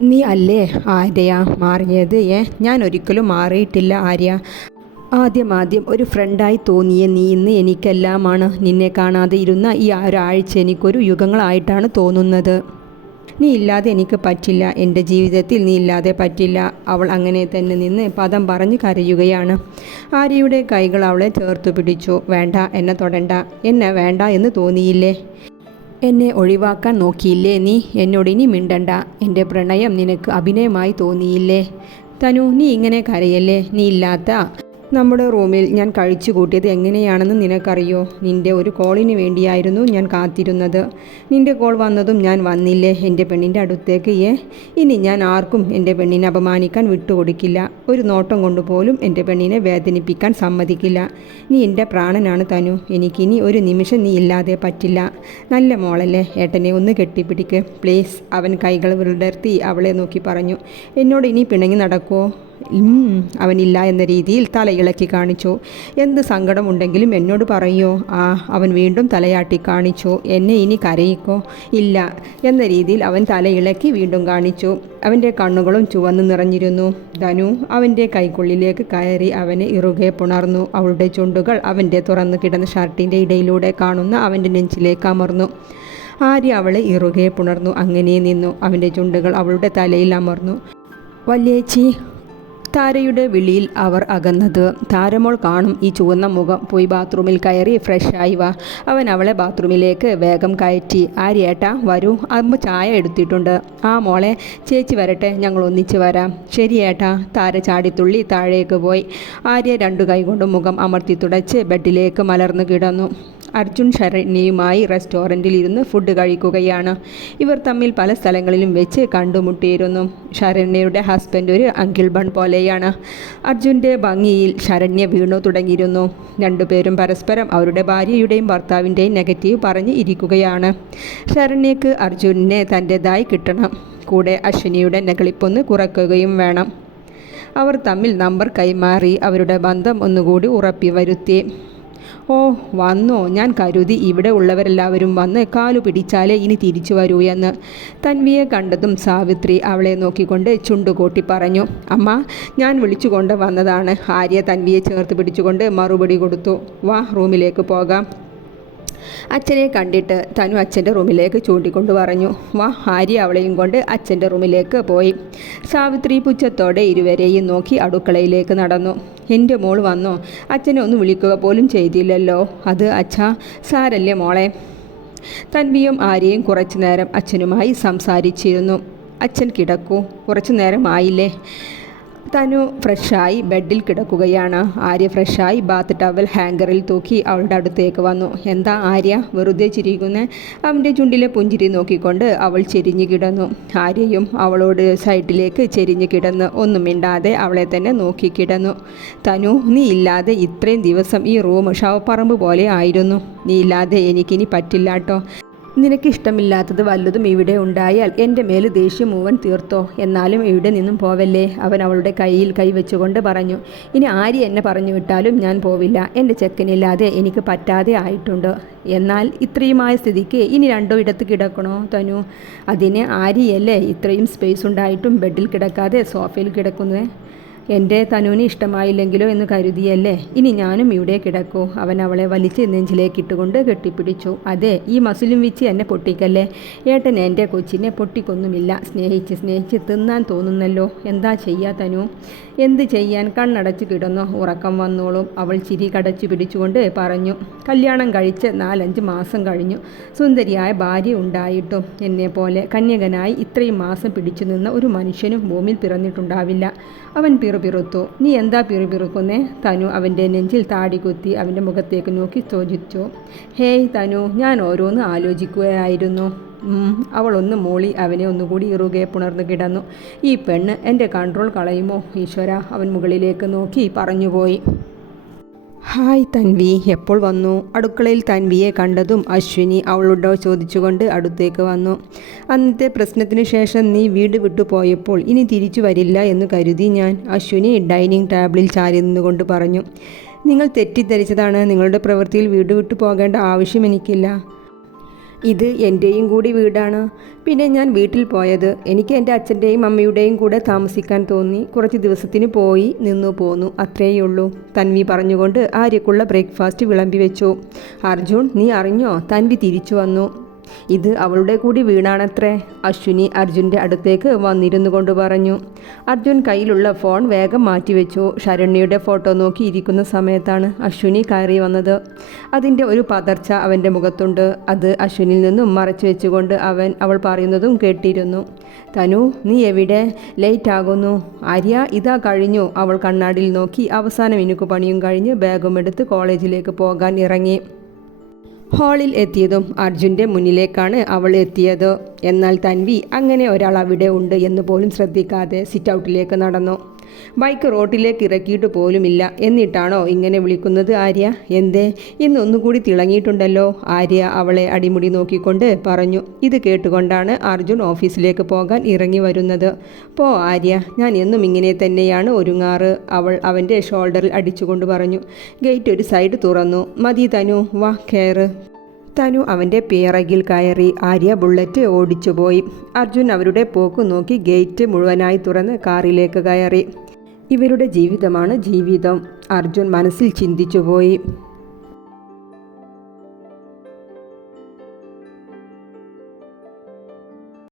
നീ അല്ലേ ആര്യ മാറിയത്? ഞാൻ ഒരിക്കലും മാറിയിട്ടില്ല ആര്യ. ആദ്യം ഒരു ഫ്രണ്ടായി തോന്നിയ നീ ഇന്ന് എനിക്കെല്ലാമാണ്. നിന്നെ കാണാതെ ഇരുന്ന ഈ ഒരാഴ്ച എനിക്കൊരു യുഗങ്ങളായിട്ടാണ് തോന്നുന്നത്. നീ ഇല്ലാതെ എനിക്ക് പറ്റില്ല, എൻ്റെ ജീവിതത്തിൽ നീ ഇല്ലാതെ പറ്റില്ല. അവൾ അങ്ങനെ തന്നെ നിന്ന് പദം പറഞ്ഞ് കരയുകയാണ്. ആര്യയുടെ കൈകൾ അവളെ ചേർത്തു പിടിച്ചു. വേണ്ട, എന്നെ തൊടണ്ട. എന്നെ വേണ്ട എന്ന് തോന്നിയില്ലേ? എന്നെ ഒഴിവാക്കാൻ നോക്കിയില്ലേ നീ? എന്നോടിനി മിണ്ടണ്ട. എൻ്റെ പ്രണയം നിനക്ക് അഭിനയമായി തോന്നിയില്ലേ? തനു, നീ ഇങ്ങനെ കരയല്ലേ. നീ ഇല്ലാത്ത നമ്മുടെ റൂമിൽ ഞാൻ കഴിച്ചു കൂട്ടിയത് എങ്ങനെയാണെന്ന് നിനക്കറിയോ? നിൻ്റെ ഒരു കോളിന് വേണ്ടിയായിരുന്നു ഞാൻ കാത്തിരുന്നത്. നിൻ്റെ കോൾ വന്നതും ഞാൻ വന്നില്ലേ എൻ്റെ പെണ്ണിൻ്റെ അടുത്തേക്ക്? ഇനി ഞാൻ ആർക്കും എൻ്റെ പെണ്ണിനെ അപമാനിക്കാൻ വിട്ടുകൊടുക്കില്ല. ഒരു നോട്ടം കൊണ്ടുപോലും എൻ്റെ പെണ്ണിനെ വേദനിപ്പിക്കാൻ സമ്മതിക്കില്ല. നീ എൻ്റെ പ്രാണനാണ് തനു. എനിക്കിനി ഒരു നിമിഷം നീ ഇല്ലാതെ പറ്റില്ല. നല്ല മോളല്ലേ, ഏട്ടനെ ഒന്ന് കെട്ടിപ്പിടിക്ക് പ്ലീസ്. അവൻ കൈകൾ വിടർത്തി അവളെ നോക്കി പറഞ്ഞു. എന്നോട് ഇനി പിണങ്ങി നടക്കുമോ? അവനില്ല എന്ന രീതിയിൽ തലയിളക്കി കാണിച്ചു. എന്ത് സങ്കടമുണ്ടെങ്കിലും എന്നോട് പറയോ? അവൻ വീണ്ടും തലയാട്ടി കാണിച്ചു. എന്നെ ഇനി കരയിക്കോ? ഇല്ല എന്ന രീതിയിൽ അവൻ തലയിളക്കി വീണ്ടും കാണിച്ചു. അവൻ്റെ കണ്ണുകളും ചുവന്നു നിറഞ്ഞിരുന്നു. ധനു അവൻ്റെ കൈക്കുള്ളിലേക്ക് കയറി അവനെ ഇറുകെ പുണർന്നു. അവളുടെ ചുണ്ടുകൾ അവൻ്റെ തുറന്നു കിടന്ന ഷർട്ടിൻ്റെ ഇടയിലൂടെ കാണുന്ന അവൻ്റെ നെഞ്ചിലേക്ക് അമർന്നു. ആര്യ അവളെ ഇറുകെ പുണർന്നു. അങ്ങനെ നിന്നു. അവൻ്റെ ചുണ്ടുകൾ അവളുടെ തലയിൽ അമർന്നു. വല്യേച്ചി. താരയുടെ വിളിയിൽ അവർ അകന്നത്. താരമോൾ കാണും ഈ ചുവന്ന മുഖം. പോയി ബാത്റൂമിൽ കയറി ഫ്രഷായി വാ. അവൻ അവളെ ബാത്റൂമിലേക്ക് വേഗം കയറ്റി. ആര്യേട്ടാ വരൂ, അമ്മ ചായ എടുത്തിട്ടുണ്ട്. മോളെ, ചേച്ചി വരട്ടെ, ഞങ്ങൾ ഒന്നിച്ച് വരാം. ശരി ഏട്ടാ. താര ചാടിത്തുള്ളി താഴേക്ക് പോയി. ആര്യ രണ്ടു കൈകൊണ്ടും മുഖം അമർത്തി തുടച്ച് ബെഡിലേക്ക് മലർന്നു കിടന്നു. അർജുൻ ശരണ്യയുമായി റെസ്റ്റോറൻറ്റിൽ ഇരുന്ന് ഫുഡ് കഴിക്കുകയാണ്. ഇവർ തമ്മിൽ പല സ്ഥലങ്ങളിലും വെച്ച് കണ്ടുമുട്ടിയിരുന്നു. ശരണ്യയുടെ ഹസ്ബൻഡ് ഒരു അങ്കിൾ ബൺ പോലെയാണ്. അർജുൻ്റെ ഭംഗിയിൽ ശരണ്യ വീണു തുടങ്ങിയിരുന്നു. രണ്ടുപേരും പരസ്പരം അവരുടെ ഭാര്യയുടെയും ഭർത്താവിൻ്റെയും നെഗറ്റീവ് പറഞ്ഞ് ഇരിക്കുകയാണ്. ശരണ്യക്ക് അർജുനെ തൻ്റെതായി കിട്ടണം. കൂടെ അശ്വിനിയുടെ നെകളിപ്പൊന്ന് കുറയ്ക്കുകയും വേണം. അവർ തമ്മിൽ നമ്പർ കൈമാറി അവരുടെ ബന്ധം ഒന്നുകൂടി ഉറപ്പി വരുത്തി. വന്നോ? ഞാൻ കരുതി ഇവിടെ ഉള്ളവരെല്ലാവരും വന്ന് കാലു പിടിച്ചാലേ ഇനി തിരിച്ചു വരൂ എന്ന്. തൻവിയെ കണ്ടതും സാവിത്രി അവളെ നോക്കിക്കൊണ്ട് ചുണ്ടുകൂട്ടി പറഞ്ഞു. അമ്മ, ഞാൻ വിളിച്ചുകൊണ്ട് വന്നതാണ്. ആര്യ തൻവിയെ ചേർത്ത് പിടിച്ചുകൊണ്ട് മറുപടി കൊടുത്തു. വാ, റൂമിലേക്ക് പോകാം. അച്ഛനെ കണ്ടിട്ട് തനു അച്ഛൻ്റെ റൂമിലേക്ക് ചൂണ്ടിക്കൊണ്ട് പറഞ്ഞു. വാ. ആര്യ അവളെയും കൊണ്ട് അച്ഛൻ്റെ റൂമിലേക്ക് പോയി. സാവിത്രി പുച്ഛത്തോടെ ഇരുവരെയും നോക്കി അടുക്കളയിലേക്ക് നടന്നു. എൻ്റെ മോൾ വന്നോ? അച്ഛനെ ഒന്ന് വിളിക്കുക പോലും ചെയ്തില്ലല്ലോ. അത് അച്ഛാ സാരല്ലേ മോളെ. തൻവിയും ആര്യയും കുറച്ചു നേരം അച്ഛനുമായി സംസാരിച്ചിരുന്നു. അച്ഛൻ കിടക്കൂ, കുറച്ചു നേരമായില്ലേ. തനു ഫ്രഷായി ബെഡിൽ കിടക്കുകയാണ്. ആര്യ ഫ്രഷായി ബാത്ത് ടവൽ ഹാങ്കറിൽ തൂക്കി അവളുടെ അടുത്തേക്ക് വന്നു. എന്താ ആര്യ വെറുതെ ചിരിക്കുന്നേ? അവൻ്റെ ചുണ്ടിലെ പുഞ്ചിരി നോക്കിക്കൊണ്ട് അവൾ ചെരിഞ്ഞു കിടന്നു. ആര്യയും അവളോട് സൈഡിലേക്ക് ചെരിഞ്ഞു കിടന്ന് ഒന്നും മിണ്ടാതെ അവളെ തന്നെ നോക്കി കിടന്നു. തനു, നീ ഇല്ലാതെ ഇത്രയും ദിവസം ഈ റൂം ശവപ്പറമ്പ് പോലെ ആയിരുന്നു. നീ ഇല്ലാതെ എനിക്കിനി പറ്റില്ലാട്ടോ. നിനക്കിഷ്ടമില്ലാത്തത് വല്ലതും ഇവിടെ ഉണ്ടായാൽ എൻ്റെ മേൽ ദേഷ്യം മുഴുവൻ തീർത്തോ. എന്നാലും ഇവിടെ നിന്നും പോവല്ലേ. അവൻ അവളുടെ കയ്യിൽ കൈവച്ചുകൊണ്ട് പറഞ്ഞു. ഇനി ആര്യ എന്നെ പറഞ്ഞു വിട്ടാലും ഞാൻ പോവില്ല. എൻ്റെ ചെക്കനില്ലാതെ എനിക്ക് പറ്റാതെ ആയിട്ടുണ്ട്. എന്നാൽ ഇത്രയുമായ സ്ഥിതിക്ക് ഇനി രണ്ടോ ഇടത്ത് കിടക്കണോ തനു? അതിന് ആര്യയല്ലേ ഇത്രയും സ്പേസ് ഉണ്ടായിട്ടും ബെഡിൽ കിടക്കാതെ സോഫയിൽ കിടക്കുന്നത്? എൻ്റെ തനുവിന് ഇഷ്ടമായില്ലെങ്കിലോ എന്ന് കരുതിയല്ലേ ഇനി ഞാനും ഇവിടെ കിടക്കൂ. അവൻ അവളെ വലിച്ച് നെഞ്ചിലേക്ക് ഇട്ടുകൊണ്ട് കെട്ടിപ്പിടിച്ചു. അതെ, ഈ മസിലും വിച്ച് എന്നെ പൊട്ടിക്കല്ലേ. ഏട്ടൻ എൻ്റെ കൊച്ചിനെ പൊട്ടിക്കൊന്നുമില്ല. സ്നേഹിച്ച് തിന്നാൻ തോന്നുന്നല്ലോ. എന്താ ചെയ്യാ തനു? എന്ത് ചെയ്യാൻ? കണ്ണടച്ച് കിടന്നു, ഉറക്കം വന്നോളും. അവൾ ചിരി കടച്ചു പിടിച്ചുകൊണ്ട് പറഞ്ഞു. കല്യാണം കഴിച്ച് 4-5 മാസം കഴിഞ്ഞു. സുന്ദരിയായ ഭാര്യ ഉണ്ടായിട്ടും എന്നെപ്പോലെ കന്യകനായി ഇത്രയും മാസം പിടിച്ചു നിന്ന ഒരു മനുഷ്യനും ഭൂമിയിൽ പിറന്നിട്ടുണ്ടാവില്ല. അവൻ പിറുപിറുത്തു. നീ എന്താ പിറുപിറുക്കുന്നേ? തനു അവൻ്റെ നെഞ്ചിൽ താടി കുത്തി അവൻ്റെ മുഖത്തേക്ക് നോക്കി ചോദിച്ചു. ഹേയ് തനു, ഞാൻ ഓരോന്ന് ആലോചിക്കുകയായിരുന്നു. അവൾ ഒന്ന് മൂളി അവനെ ഒന്നുകൂടി ഇറുകെ പുണർന്നു കിടന്നു. ഈ പെണ്ണ് എൻ്റെ കൺട്രോൾ കളയുമോ ഈശ്വര? അവൻ മുകളിലേക്ക് നോക്കി പറഞ്ഞുപോയി. ഹായ് തൻവി, എപ്പോൾ വന്നു? അടുക്കളയിൽ തൻവിയെ കണ്ടതും അശ്വിനി അവളോട് ചോദിച്ചുകൊണ്ട് അടുത്തേക്ക് വന്നു. അന്നത്തെ പ്രശ്നത്തിന് ശേഷം നീ വീട് വിട്ടു പോയപ്പോൾ ഇനി തിരിച്ചു വരില്ല എന്ന് കരുതി ഞാൻ. അശ്വിനി ഡൈനിങ് ടേബിളിൽ ചാരി നിന്നുകൊണ്ട് പറഞ്ഞു. നിങ്ങൾ തെറ്റിദ്ധരിച്ചതാണ്. നിങ്ങളുടെ പ്രവൃത്തിയിൽ വീട് വിട്ടു പോകേണ്ട ആവശ്യം എനിക്കില്ല. ഇത് എൻ്റെയും കൂടി വീടാണ്. പിന്നെ ഞാൻ വീട്ടിൽ പോയത് എനിക്ക് എൻ്റെ അച്ഛൻ്റെയും അമ്മയുടെയും കൂടെ താമസിക്കാൻ തോന്നി. കുറച്ച് ദിവസത്തിന് പോയി നിന്നു പോന്നു, അത്രേയുള്ളൂ. തൻവി പറഞ്ഞുകൊണ്ട് ആര്യക്കുള്ള ബ്രേക്ക്ഫാസ്റ്റ് വിളമ്പി വെച്ചു. അർജുൻ, നീ അറിഞ്ഞോ, തൻവി തിരിച്ചു വന്നു. ഇത് അവളുടെ കൂടി വീണാണത്രേ. അശ്വിനി അർജുൻ്റെ അടുത്തേക്ക് വന്നിരുന്നു കൊണ്ട് പറഞ്ഞു. അർജുൻ കയ്യിലുള്ള ഫോൺ വേഗം മാറ്റിവെച്ചു. ശരണ്യയുടെ ഫോട്ടോ നോക്കി ഇരിക്കുന്ന സമയത്താണ് അശ്വിനി കയറി വന്നത്. അതിൻ്റെ ഒരു പതർച്ച അവൻ്റെ മുഖത്തുണ്ട്. അത് അശ്വിനിൽ നിന്നും മറച്ചു വെച്ചുകൊണ്ട് അവൾ പറയുന്നതും കേട്ടിരുന്നു. തനു, നീ എവിടെ? ലേറ്റ് ആകുന്നു. ആര്യ, ഇതാ കഴിഞ്ഞു. അവൾ കണ്ണാടിയിൽ നോക്കി. അവസാന മിനുക്ക് പണിയും കഴിഞ്ഞ് ബാഗും എടുത്ത് കോളേജിലേക്ക് പോകാൻ ഇറങ്ങി. ഹാളിൽ എത്തിയതും അർജുൻ്റെ മുന്നിലേക്കാണ് അവൾ എത്തിയത്. എന്നാൽ തൻവി അങ്ങനെ ഒരാൾ അവിടെ ഉണ്ട് എന്ന് പോലും ശ്രദ്ധിക്കാതെ സിറ്റ് ഔട്ടിലേക്ക് നടന്നു. ബൈക്ക് റോട്ടിലേക്ക് ഇറക്കിയിട്ട് പോലുമില്ല. എന്നിട്ടാണോ ഇങ്ങനെ വിളിക്കുന്നത് ആര്യ? എന്തേ, ഇന്നൊന്നുകൂടി തിളങ്ങിയിട്ടുണ്ടല്ലോ. ആര്യ അവളെ അടിമുടി നോക്കിക്കൊണ്ട് പറഞ്ഞു. ഇത് കേട്ടുകൊണ്ടാണ് അർജുൻ ഓഫീസിലേക്ക് പോകാൻ ഇറങ്ങി വരുന്നത്. പോ ആര്യ, ഞാൻ എന്നും ഇങ്ങനെ തന്നെയാണ് ഒരുങ്ങാറ്. അവൾ അവൻ്റെ ഷോൾഡറിൽ അടിച്ചുകൊണ്ട് പറഞ്ഞു. ഗേറ്റ് ഒരു സൈഡ് തുറന്നു. മതി തനു, വാ കയറ്. തനു അവൻ്റെ പിറകിൽ കയറി. ആര്യ ബുള്ളറ്റ് ഓടിച്ചുപോയി. അർജുൻ അവരുടെ പോക്ക് നോക്കി ഗേറ്റ് മുഴുവനായി തുറന്ന് കാറിലേക്ക് കയറി. ഇവരുടെ ജീവിതമാണ് ജീവിതം, അർജുൻ മനസ്സിൽ ചിന്തിച്ചുപോയി.